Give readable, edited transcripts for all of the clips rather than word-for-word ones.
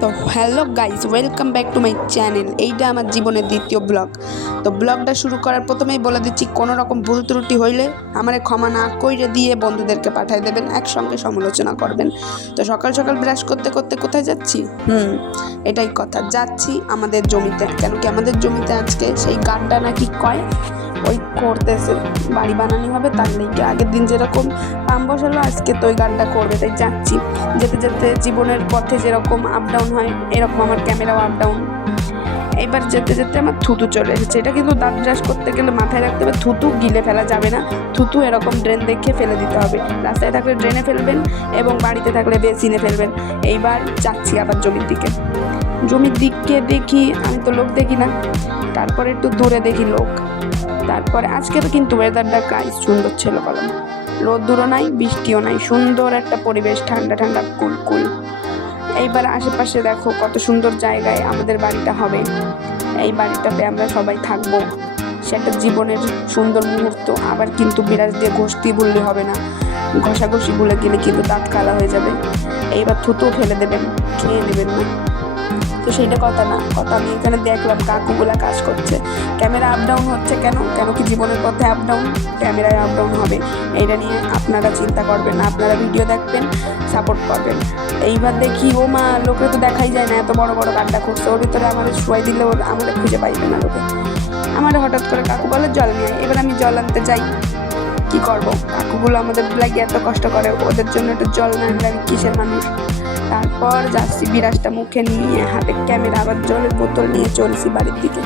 তো hello guys, welcome back to my channel. এইটা আমার জীবনের দ্বিতীয় ব্লগ। তো ব্লগটা শুরু করার প্রথমেই বলে দিচ্ছি, কোনো রকম ভুল ত্রুটি হইলে আমারে ক্ষমা না কইরে দিয়ে বন্ধুদেরকে পাঠিয়ে দেবেন, একসঙ্গে সমালোচনা করবেন। তো সকাল সকাল ব্রাশ করতে করতে কোথায় যাচ্ছি? এটাই কথা, যাচ্ছি আমাদের জমিতে। কেন কি আমাদের জমিতে আজকে সেই গাড্ডা নাকি কয় ওই করতেছে, বাড়ি বানানি হবে, তার লেগে আগের দিন যেরকম পাম্প বসালো আজকে তো ওই গাড্ডা করবে, তাই যাচ্ছি। যেতে যেতে জীবনের পথে যেরকম আপ ডাউন হয় এরকম আমার ক্যামেরাও আপ ডাউন। এইবার যেতে যেতে আমার থুতু চলে এসেছে। এটা কিন্তু দাঁত ব্রাশ করতে গেলে মাথায় রাখতে হবে, থুতু গিলে ফেলা যাবে না। থুতু এরকম ড্রেন দেখে ফেলে দিতে হবে। রাস্তায় থাকলে ড্রেনে ফেলবেন এবং বাড়িতে থাকলে বেসিনে ফেলবেন। এইবার যাচ্ছি আবার জমির দিকে। জমির দিকে দেখি, আমি তো লোক দেখি না, তারপরে একটু দূরে দেখি লোক। তারপরে আজকে তো কিন্তু ওয়েদারটা গাইস সুন্দর ছিল, বললাম রোদ্দুরও নাই বৃষ্টিও নাই, সুন্দর একটা পরিবেশ, ঠান্ডা ঠান্ডা কুল কুল। এইবার আশেপাশে দেখো কত সুন্দর জায়গায় আমাদের বাড়িটা হবে। এই বাড়িটাতে আমরা সবাই থাকবো, সেটা জীবনের সুন্দর মুহূর্ত। আবার কিন্তু বিরাজ দিয়ে ঘষতে ভুললে হবে না, ঘষাঘষি ভুলে গেলে কিন্তু দাঁত কালা হয়ে যাবে। এইবার থুতুও ফেলে দেবেন, খেয়ে নেবেন না। তো সেইটা কথা না, কথা আমি এখানে দেখলাম কাকুগুলা কাজ করছে, ক্যামেরা আপ ডাউন হচ্ছে। কেন কি জীবনের পথে আপ ডাউন, ক্যামেরায় আপ ডাউন হবে। এইটা নিয়ে আপনারা চিন্তা করবেন, আপনারা ভিডিও দেখবেন, সাপোর্ট করবেন। এইবার দেখি ও মা, লোকে তো দেখাই যায় না, এত বড় বড় গাড্ডা করছে। ওর ভিতরে আমাদের শুয়াই দিলে ওর আমাদের খুঁজে পাইবে না লোকে। আমার হঠাৎ করে কাকু বলে জল নিয়ে, এবার আমি জল আনতে যাই। কি করব, কাকুগুলো আমাদের লাগিয়ে এত কষ্ট করে, ওদের জন্য একটু জল না আনলে আমি কিসের মানুষ। তারপর যাচ্ছি বিরাজটা মুখে নিয়ে, হাতে ক্যামেরা, আবার জলের বোতল নিয়ে চলছি বাড়ির দিকে।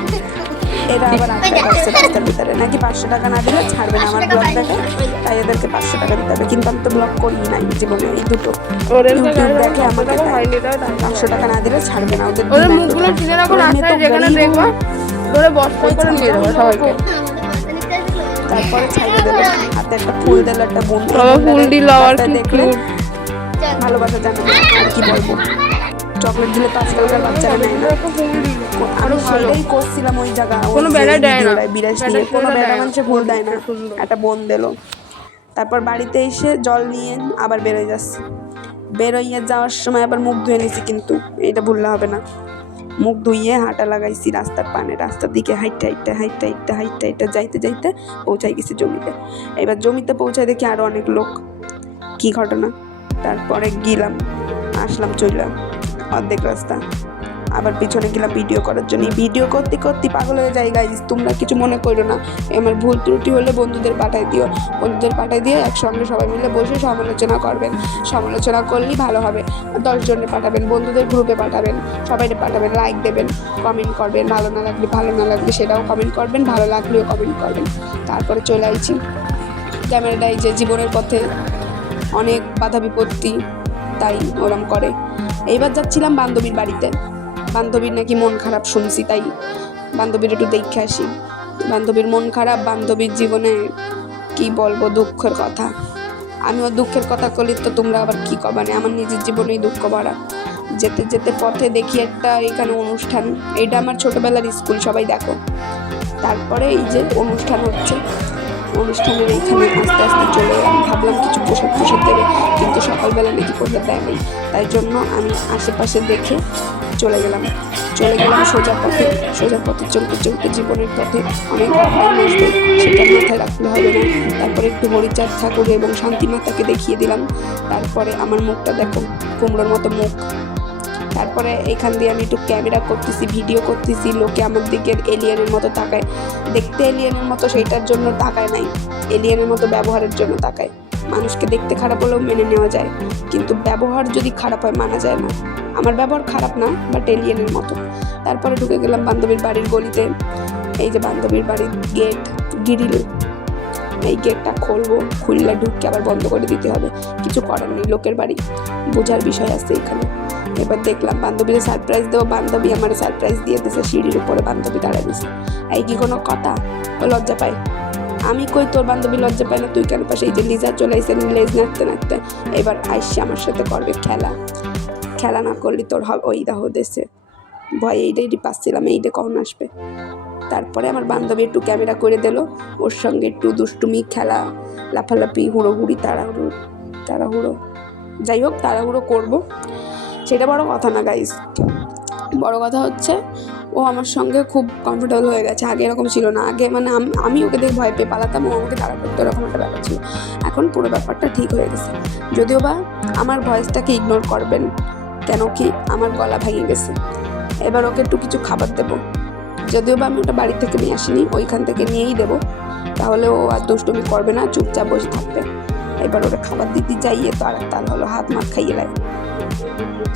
এরা আবার আটকা করছে রাস্তার ভিতরে, নাকি 500 টাকা না দিলে ছাড়বে না আমার ব্লগ দেখে, তাই এদেরকে 500 টাকা দিতে হবে। কিন্তু আমি তো ব্লগ করি নাই জীবনে, এই দুটো ইউটিউব দেখে আমাকে 500 টাকা না দিলে ছাড়বে না। ওদের মুখগুলো চিনে রাখো, রাস্তায় যেখানে দেখবা ধরে বস্তা করে নিয়ে যাবো সবাইকে। তারপরে ছাইতে দেবে, হাতে একটা ফুল দিল, একটা ফুল দিল, আর দেখলে ভালোবাসা জানাবে। আর কি বলবো, চকলেট দিলে তো আজকালকার বাচ্চারা নেয় না। আমি সেটাই করছিলাম ওই জায়গা, কোনো বেড়া দেয় না, বিরাজ দিয়ে কোনো বেড়া মানুষে ফুল দেয় না। একটা বোন দিল। তারপর বাড়িতে এসে জল নিয়ে আবার বেরোয় যাচ্ছি। বেরোইয়ে যাওয়ার সময় আবার মুখ ধুয়ে নিছি, কিন্তু এটা ভুললে হবে না। মুখ ধুইয়ে হাঁটা লাগাইছি রাস্তার পানে, রাস্তার দিকে হাইটটা যাইতে যাইতে পৌঁছাই গেছি জমিতে। এবার জমিতে পৌঁছায় দেখি আরো অনেক লোক। কি ঘটনা, তারপরে গেলাম, আসলাম, চললাম অর্ধেক রাস্তা, আবার পিছনে গেলাম ভিডিও করার জন্য। ভিডিও করতে করতে পাগল হয়ে যাই গাইজ, তোমরা কিছু মনে করো না। আমার ভুল ত্রুটি হলে বন্ধুদের পাঠাই দিও, বন্ধুদের পাঠাই দিয়ে একসঙ্গে সবাই মিলে বসে সমালোচনা করবেন। সমালোচনা করলেই ভালো হবে। 10 জনে পাঠাবেন, বন্ধুদের গ্রুপে পাঠাবেন, সবাইকে পাঠাবেন, লাইক দেবেন, কমেন্ট করবেন। ভালো না লাগলে সেটাও কমেন্ট করবেন, ভালো লাগলেও কমেন্ট করবেন। তারপরে চলে আইছি ক্যামেরাটাই, যে জীবনের পথে অনেক বাধা বিপত্তি, তাই ওরম করে। এইবার যাচ্ছিলাম বান্ধবীর বাড়িতে, বান্ধবীর নাকি মন খারাপ শুনছি, তাই বান্ধবীর একটু দেখে আসি। বান্ধবীর মন খারাপ, বান্ধবীর জীবনে কি বলবো দুঃখের কথা। আমি ওর দুঃখের কথা বলি তো তোমরা আবার কি কবানে, আমার নিজের জীবনেই দুঃখ ভরা। যেতে যেতে পথে দেখি একটা এখানে অনুষ্ঠান, এইটা আমার ছোটবেলার স্কুল, সবাই দেখো। তারপরে এই যে অনুষ্ঠান হচ্ছে, অনুষ্ঠানের এইখানে আস্তে আস্তে চলে এলাম। ভাবলাম কিছু প্রসাদ দেবে, কিন্তু সকালবেলা নাকি প্রসাদ দেয় নাই। তাই জন্য আমি আশেপাশে দেখে চলে গেলাম সোজা পথে চলতে জীবনের পথে অনেক টাইম আসবে, সেটা মাথায় রাখলে হবে না। তারপরে একটু হরিচাঁদ ঠাকুর এবং শান্তি মাতাকে দেখিয়ে দিলাম। তারপরে আমার মুখটা দেখো, কুমড়োর মতো মুখ। তারপরে এখান দিয়ে আমি একটু ক্যামেরা করতেছি, ভিডিও করতেছি, লোকে আমার দিকে এলিয়েনের মতো তাকায়। দেখতে এলিয়েনের মতো, সেইটার জন্য তাকায় নাই, এলিয়েনের মতো ব্যবহারের জন্য তাকায়। মানুষকে দেখতে খারাপ হলেও মেনে নেওয়া যায়, কিন্তু ব্যবহার যদি খারাপ হয় মানা যায় না। আমার ব্যবহার খারাপ না, বাট এলিয়েনের মতো। তারপরে ঢুকে গেলাম বান্ধবীর বাড়ির গলিতে। এই যে বান্ধবীর বাড়ির গেট, গ্রিল, এই গেটটা খুলবো, খুললে ঢুককে আবার বন্ধ করে দিতে হবে। কিছু করার নেই, লোকের বাড়ি, বোঝার বিষয় আছে এখানে। এবার দেখলাম বান্ধবীকে সারপ্রাইজ দেবো, বান্ধবী আমার সারপ্রাইজ দিয়ে দিয়েছে। সিঁড়ির উপরে বান্ধবী দাঁড়ায় দিয়েছে। এই কি কোনো কথা, ও লজ্জা পায়? আমি কই তোর বান্ধবী লজ্জা পায় না, তুই কেন পাশে? এই যে লিজা চলে আসছে, লেজ নাড়তে এবার আইসে আমার সাথে করবে খেলা না করলে তোর হবে ওই দেখো দেশে ভয়। এইটাই পাচ্ছিলাম, এইটা কখন আসবে। তারপরে আমার বান্ধবী একটু ক্যামেরা করে দিল, ওর সঙ্গে একটু দুষ্টুমি, খেলা, লাফালাফি, হুড়োহুড়ি, তাড়াহুড়ো, যাই হোক তাড়াহুড়ো করবো। সেটা বড় কথা না গাইস, বড় কথা হচ্ছে ও আমার সঙ্গে খুব কমফোর্টেবল হয়ে গেছে। আগে এরকম ছিল না। আগে মানে আমি ওকে দেখে ভয় পেয়ে পালাতাম, ও আমাকে তাড়া করতো, এরকম একটা ব্যাপার ছিল। এখন পুরো ব্যাপারটা ঠিক হয়ে গেছে। যদিও বা আমার ভয়েসটাকে ইগনোর করবেন, কেন কি আমার গলা ভেঙে গেছে। এবার ওকে একটু কিছু খাবার দেবো, যদিও বা আমি ওটা বাড়ি থেকে নিয়ে আসিনি, ওইখান থেকে নিয়েই দেবো। তাহলে ও আর দুষ্টুমি করবে না, চুপচাপ বসে থাকবে। এবার ওটা খাবার দিতে যাইয়ে তো আর তাল হলো, হাত মাত খাইয়ে লাগে।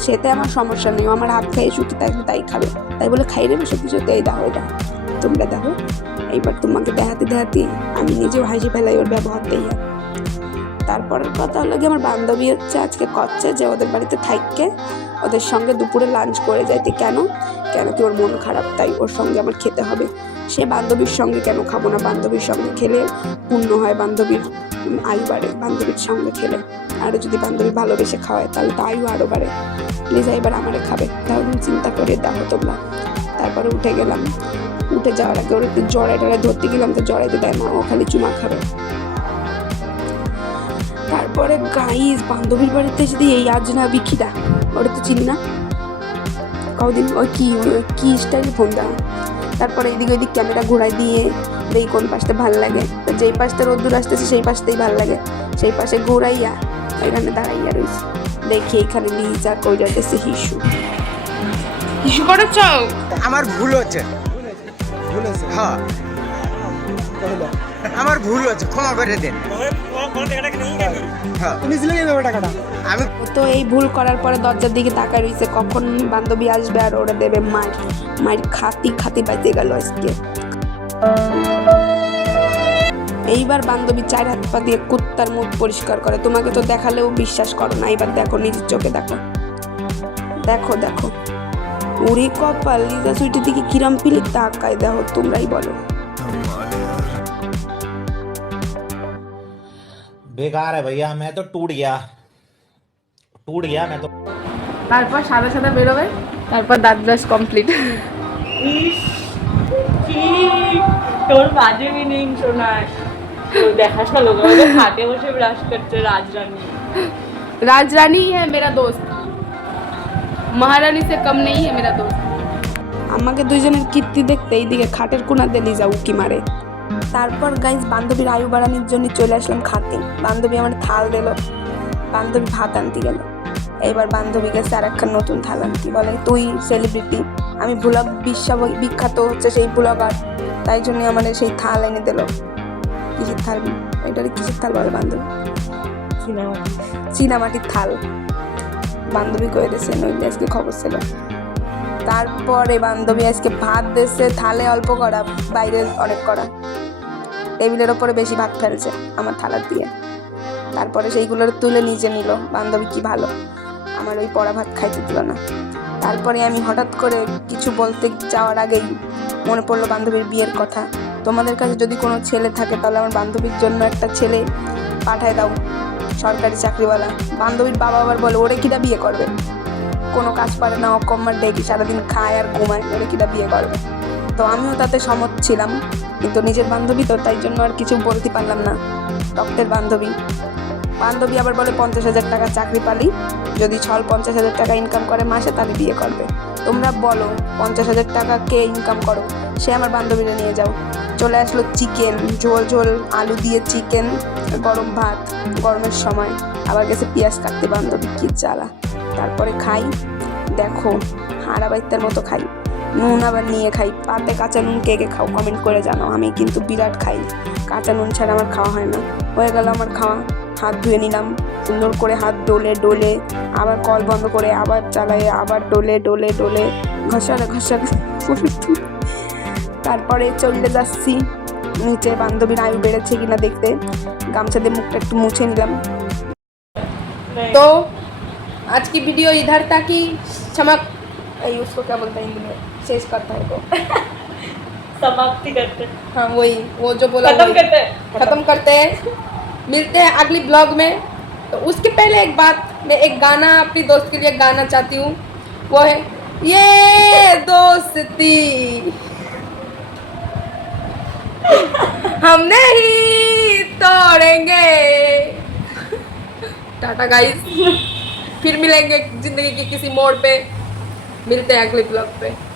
সেতে আমার সমস্যা নেই, আমার হাত খাইয়ে শুকি থাকবে তাই খাবে, তাই বলে খাই দেবে সব কিছুতে। এই দেখো, এটা তোমরা দেখো। এইবার তোমাকে দেখাতে দেখাতে আমি নিজেও হাসি ফেলাই ওর ব্যবহার দিয়ে। তারপরের কথা হলো কি, আমার বান্ধবী হচ্ছে আজকে করছে যে ওদের বাড়িতে থাককে ওদের সঙ্গে দুপুরে লাঞ্চ করে যাইতে। কেন কি ওর মন খারাপ, তাই ওর সঙ্গে আমার খেতে হবে। সে বান্ধবীর সঙ্গে কেন খাবো না, বান্ধবীর সঙ্গে খেলে পুণ্য হয়, বান্ধবীর আয়ু বাড়ে বান্ধবীর সঙ্গে খেলে। আর যদি বান্ধবী ভালোবেসে খাওয়ায় তাহলে তো আয়ু আরও বাড়ে। লিজা এবার আমারে খাবে, তাহলে চিন্তা করে দেখো তোমরা। তারপরে উঠে গেলাম, উঠে যাওয়ার আগে ওর একটু জড়ায় ধরতে গেলাম, তো জড়াইতে দেয় না, ও খালি চুমা খাবে। তারপরে গাইস বান্ধবীর বাড়িতে যদি এই আজনাবি খিদা, ওটা তো চিনি না, কদিন ওই কি স্টাইলে ফোন দেওয়া। তারপরে এদিকে ওইদিক ক্যামেরা ঘোরাই দিয়ে দেখি কোন পাশটা ভাল লাগে, তো যেই পাশটা রোদ্দুর আসতেছে সেই পাশটাই ভাল লাগে, সেই পাশে ঘোরাইয়া এখানে দাঁড়াইয়া রয়েছে। দেখি এখানে লিজা কই যাইতেছে হিসু করেছ। আমার ভুল হচ্ছে, হ্যাঁ আমার ভুল হচ্ছে, ক্ষমা করে দেন। আমি তো এই ভুল করার পরে দরজার দিকে তাকায় রয়েছে কখন বান্ধবী আসবে আর ওরা দেবে মায়ের খাতি বাইতে গেল আজকে। এইবার বান্ধবী 4 হাত পা দিয়ে কুত্তার মুখ পরিষ্কার করে। তোমাকে তো দেখালেও বিশ্বাস করো না, এবার দেখো নিজের চোখে দেখো। উড়ি কপাল, লিজা সুইটির দিকে কিরম পিলি তাকায় দেখো, তোমরাই বলো। बेकार है भैया, मैं तो टूट गया मैं तो। তারপর সাদা বেরোবে, তারপর দাঁত ব্রাশ কমপ্লিট। তোর বাজে মিনিং শোনায়, দেখাস না লোক খাটে বসে ব্রাশ করছে। राजरानी है मेरा दोस्त, महारानी से कम नहीं है मेरा दोस्त। আমাকে দুইজনের কীর্তি দেখতে এইদিকে খাটের কোণা দিয়ে লিজা উকি মারে। তারপর গাইজ বান্ধবীর আয়ু বাড়ানোর জন্য চলে আসলাম খাতে। বান্ধবী আমার থাল দিল, বান্ধবী ভাত আনতে গেল। এইবার বান্ধবী গেছে আর একটা নতুন থাল আনতে, বলে তুই সেলিব্রিটি, আমি ব্লগ বিখ্যাত হচ্ছে সেই ব্লগার, তাই জন্য আমাদের সেই থাল এনে দিল। কিসের থাল, এটারে কিসের থাল বলে বান্ধবী? চীনামাটির থাল। বান্ধবী কয়ে দিয়েছে, নইলে আজকে খবর ছিল। তারপরে বান্ধবী আজকে ভাত দিয়েছে, থালে অল্প করা, বাইরে অনেক করা। টেবিলের ওপরে বেশি ভাত ফেলছে আমার থালা দিয়ে। তারপরে সেইগুলোর তুলে নিজে নিল। বান্ধবী কি ভালো, আমার ওই পড়া ভাত খাইতে দিল না। তারপরে আমি হঠাৎ করে কিছু বলতে যাওয়ার আগেই মনে পড়লো বান্ধবীর বিয়ের কথা। তোমাদের কাছে যদি কোনো ছেলে থাকে তাহলে আমার বান্ধবীর জন্য একটা ছেলে পাঠায় দাও, সরকারি চাকরিওয়ালা। বান্ধবীর বাবা আবার বলে ওরে কিটা বিয়ে করবে, কোনো কাজ পারে না, অকম্মার ডেকে সারাদিন খায় আর ঘুমায়, ওরে কিটা বিয়ে করবে। তো আমিও তাতে সম্মত ছিলাম, কিন্তু নিজের বান্ধবী তো, তাই জন্য আর কিছু বলতে পারলাম না। রক্তের বান্ধবী আবার বলে 50,000 টাকা চাকরি পালি, যদি 50,000 টাকা ইনকাম করে মাসে তাহলে বিয়ে করবে। তোমরা বলো 50,000 টাকা কে ইনকাম করো, সে আমার বান্ধবীরা নিয়ে যাও। চলে আসলো চিকেন, ঝোল আলু দিয়ে চিকেন, গরম ভাত, গরমের সময় আবার গেছে পেঁয়াজ কাটতে বান্ধবী, কি জ্বালা। তারপরে খাই, দেখো হাড়া বাইতার মতো খাই, নুন আবার নিয়ে খাই। পাতে কাঁচা নুন কে খাও কমেন্ট করে জানাও। আমি কিন্তু বিরাট খাই, কাঁচা নুন ছাড়া আমার খাওয়া হয় না। হয়ে গেল আমার খাওয়া, হাত ধুয়ে নিলাম সুন্দর করে, হাত ডোলে আবার কল বন্ধ করে আবার চালাই, আবার ডোলে ঘষারে তারপরে চলে যাচ্ছি নিচে বান্ধবীর আয়ু বেড়েছে কিনা দেখতে। গামছা দিয়ে মুখটা একটু মুছে নিলাম। तो आज की वीडियो इधर तक ही उसको क्या बोलते हैं हिंदी में, शेष करता है को समाप्ति करते। हाँ वही, वो जो बोला खत्म करते हैं। मिलते हैं अगली ब्लॉग में। तो उसके पहले एक बात, मैं एक गाना अपनी दोस्त के लिए गाना चाहती हूँ, वो है ये दोस्ती हम नहीं तोड़ेंगे। टाटा गाइस। फिर मिलेंगे जिंदगी के किसी मोड़ पे, मिलते हैं अगले ब्लॉग पे।